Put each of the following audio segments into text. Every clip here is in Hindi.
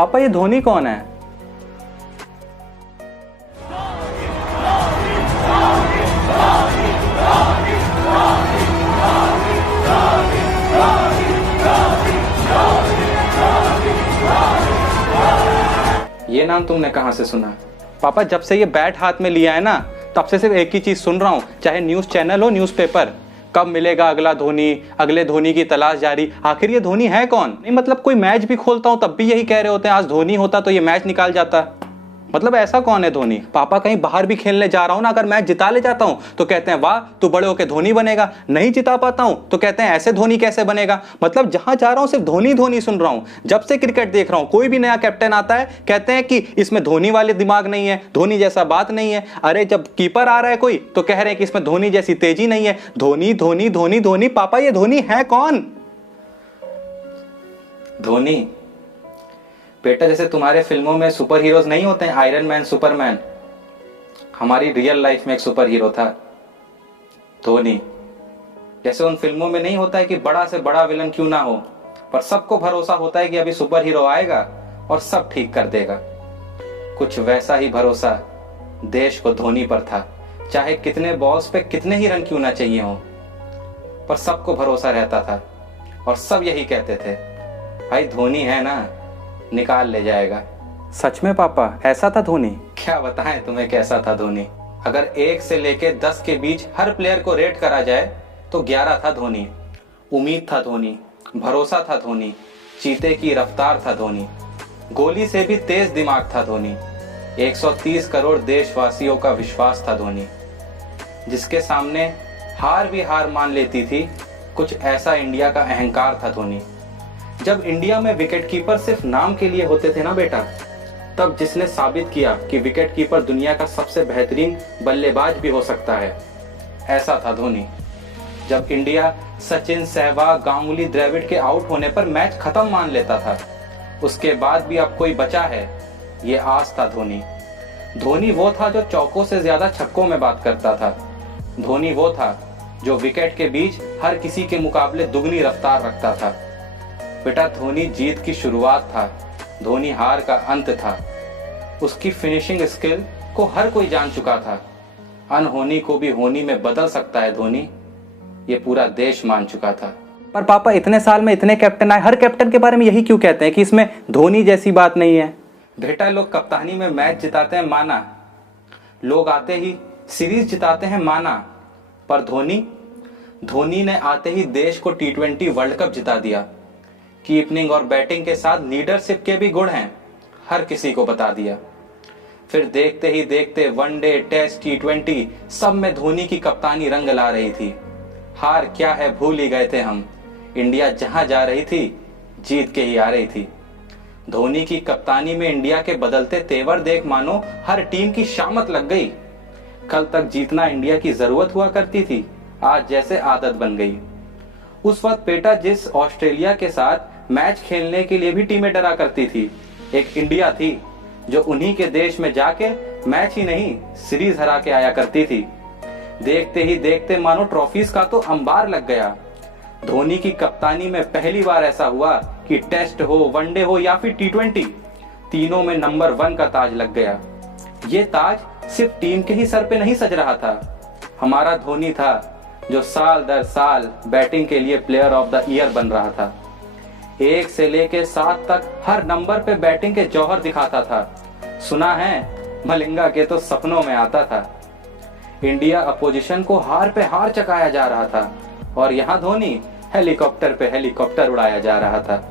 पापा ये धोनी कौन है? ये नाम तुमने कहां से सुना? पापा जब से ये बैट हाथ में लिया है ना, तब से सिर्फ एक ही चीज सुन रहा हूं, चाहे न्यूज चैनल हो, न्यूज़पेपर, कब मिलेगा अगला धोनी, अगले धोनी की तलाश जारी। आखिर ये धोनी है कौन? नहीं मतलब कोई मैच भी खोलता हूं तब भी यही कह रहे होते हैं आज धोनी होता तो ये मैच निकाल जाता। मतलब ऐसा कौन है धोनी? पापा कहीं बाहर भी खेलने जा रहा हूं ना, अगर मैच जिता ले जाता हूं तो कहते हैं वाह तू बड़े होके धोनी बनेगा, नहीं जिता पाता हूं तो कहते हैं ऐसे धोनी कैसे बनेगा। मतलब जहां जा रहा हूं सिर्फ धोनी धोनी सुन रहा हूं। जब से क्रिकेट देख रहा हूं कोई भी नया कैप्टन आता है कहते हैं कि इसमें धोनी वाले दिमाग नहीं है, धोनी जैसा बात नहीं है। अरे जब कीपर आ रहा है कोई तो कह रहे हैं कि इसमें धोनी जैसी तेजी नहीं है। धोनी धोनी धोनी धोनी। पापा ये धोनी है कौन? धोनी बेटा जैसे तुम्हारे फिल्मों में सुपर हीरोज नहीं होते हैं, आयरन मैन, सुपरमैन, हमारी रियल लाइफ में एक सुपर हीरो था धोनी। जैसे उन फिल्मों में नहीं होता है कि बड़ा से बड़ा विलन क्यों ना हो, पर सबको भरोसा होता है कि अभी सुपर हीरो आएगा और सब ठीक कर देगा। कुछ वैसा ही भरोसा देश को धोनी पर था। चाहे कितने बॉल्स पे कितने ही रन क्यों ना चाहिए हो, पर सबको भरोसा रहता था और सब यही कहते थे भाई धोनी है ना, निकाल ले जाएगा। सच में पापा ऐसा था धोनी? क्या बताएं तुम्हें कैसा था धोनी। अगर 1 से लेके 10 के बीच हर प्लेयर को रेट करा जाए तो 11 था धोनी। उम्मीद था धोनी, भरोसा था धोनी, चीते की रफ्तार था धोनी, गोली से भी तेज दिमाग था धोनी, 130 करोड़ देशवासियों का विश्वास था धोनी, जिसके सामने हार भी हार मान लेती थी। कुछ ऐसा इंडिया का अहंकार था धोनी। जब इंडिया में विकेट कीपर सिर्फ नाम के लिए होते थे ना बेटा, तब जिसने साबित किया कि विकेट कीपर दुनिया का सबसे बेहतरीन बल्लेबाज भी हो सकता है, ऐसा था धोनी। जब इंडिया सचिन, सहवाग, गांगुली, द्रविड़ के आउट होने पर मैच खत्म मान लेता था, उसके बाद भी अब कोई बचा है, ये आस था धोनी। धोनी वो था जो चौकों से ज्यादा छक्कों में बात करता था। धोनी वो था जो विकेट के बीच हर किसी के मुकाबले दुगनी रफ्तार रखता था। बेटा धोनी जीत की शुरुआत था, धोनी हार का अंत था। उसकी फिनिशिंग स्किल को हर कोई जान चुका था। अनहोनी को भी होनी में बदल सकता है धोनी, ये पूरा देश मान चुका था। पर पापा इतने साल में इतने कैप्टन आए, हर कैप्टन के बारे में यही क्यों कहते हैं कि इसमें धोनी जैसी बात नहीं है? बेटा लोग कप्तानी में मैच जिताते हैं माना, लोग आते ही सीरीज जिताते हैं माना, पर धोनी ने आते ही देश को T20 वर्ल्ड कप जिता दिया। कीपिंग और बैटिंग के साथ लीडरशिप के भी गुण हैं, हर किसी को बता दिया। फिर देखते ही देखते वनडे, टेस्ट, T20 सब में धोनी की कप्तानी रंग ला रही थी। हार क्या है भूल ही गए थे हम, इंडिया जहां जा रही थी जीत के ही आ रही थी। धोनी की कप्तानी में इंडिया के बदलते तेवर देख मानो हर टीम की शामत लग गई। कल तक जीतना इंडिया की जरूरत हुआ करती थी, आज जैसे आदत बन गई। उस वक्त बेटा जिस ऑस्ट्रेलिया के साथ मैच खेलने के लिए भी टीमें डरा करती थी, एक इंडिया थी जो उन्हीं के देश में जाके मैच ही नहीं सीरीज हरा के आया करती थी। देखते ही देखते मानो ट्रॉफीज का तो अंबार लग गया। धोनी की कप्तानी में पहली बार ऐसा हुआ कि टेस्ट हो, वनडे हो या फिर T20, तीनों में नंबर 1 का ताज लग गया। ये ताज सिर्फ टीम के ही सर पे नहीं सज रहा था, हमारा धोनी था जो साल दर साल बैटिंग के लिए प्लेयर ऑफ द ईयर बन रहा था। 1 से लेके 7 तक हर नंबर पे बैटिंग के जौहर दिखाता था। सुना है मलिंगा के तो सपनों में आता था। इंडिया अपोजिशन को हार पे हार चकाया जा रहा था और यहाँ धोनी हेलीकॉप्टर पे हेलीकॉप्टर उड़ाया जा रहा था।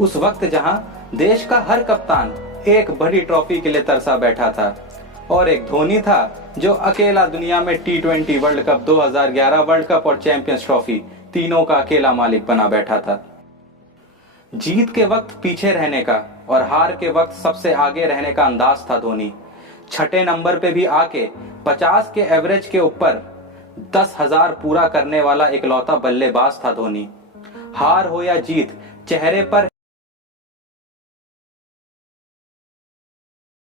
उस वक्त जहां देश का हर कप्तान एक बड़ी ट्रॉफी के लिए तरसा बैठा था और एक धोनी था जो अकेला दुनिया में T20 world cup, 2011 world cup और चैंपियंस ट्रॉफी तीनों का अकेला मालिक बना बैठा था। जीत के वक्त पीछे रहने का और हार के वक्त सबसे आगे रहने का अंदाज था धोनी। छठे नंबर पे भी आके 50 के एवरेज के ऊपर 10,000 पूरा करने वाला इकलौता बल्लेबाज था धोनी। हार हो या जीत, चेहरे पर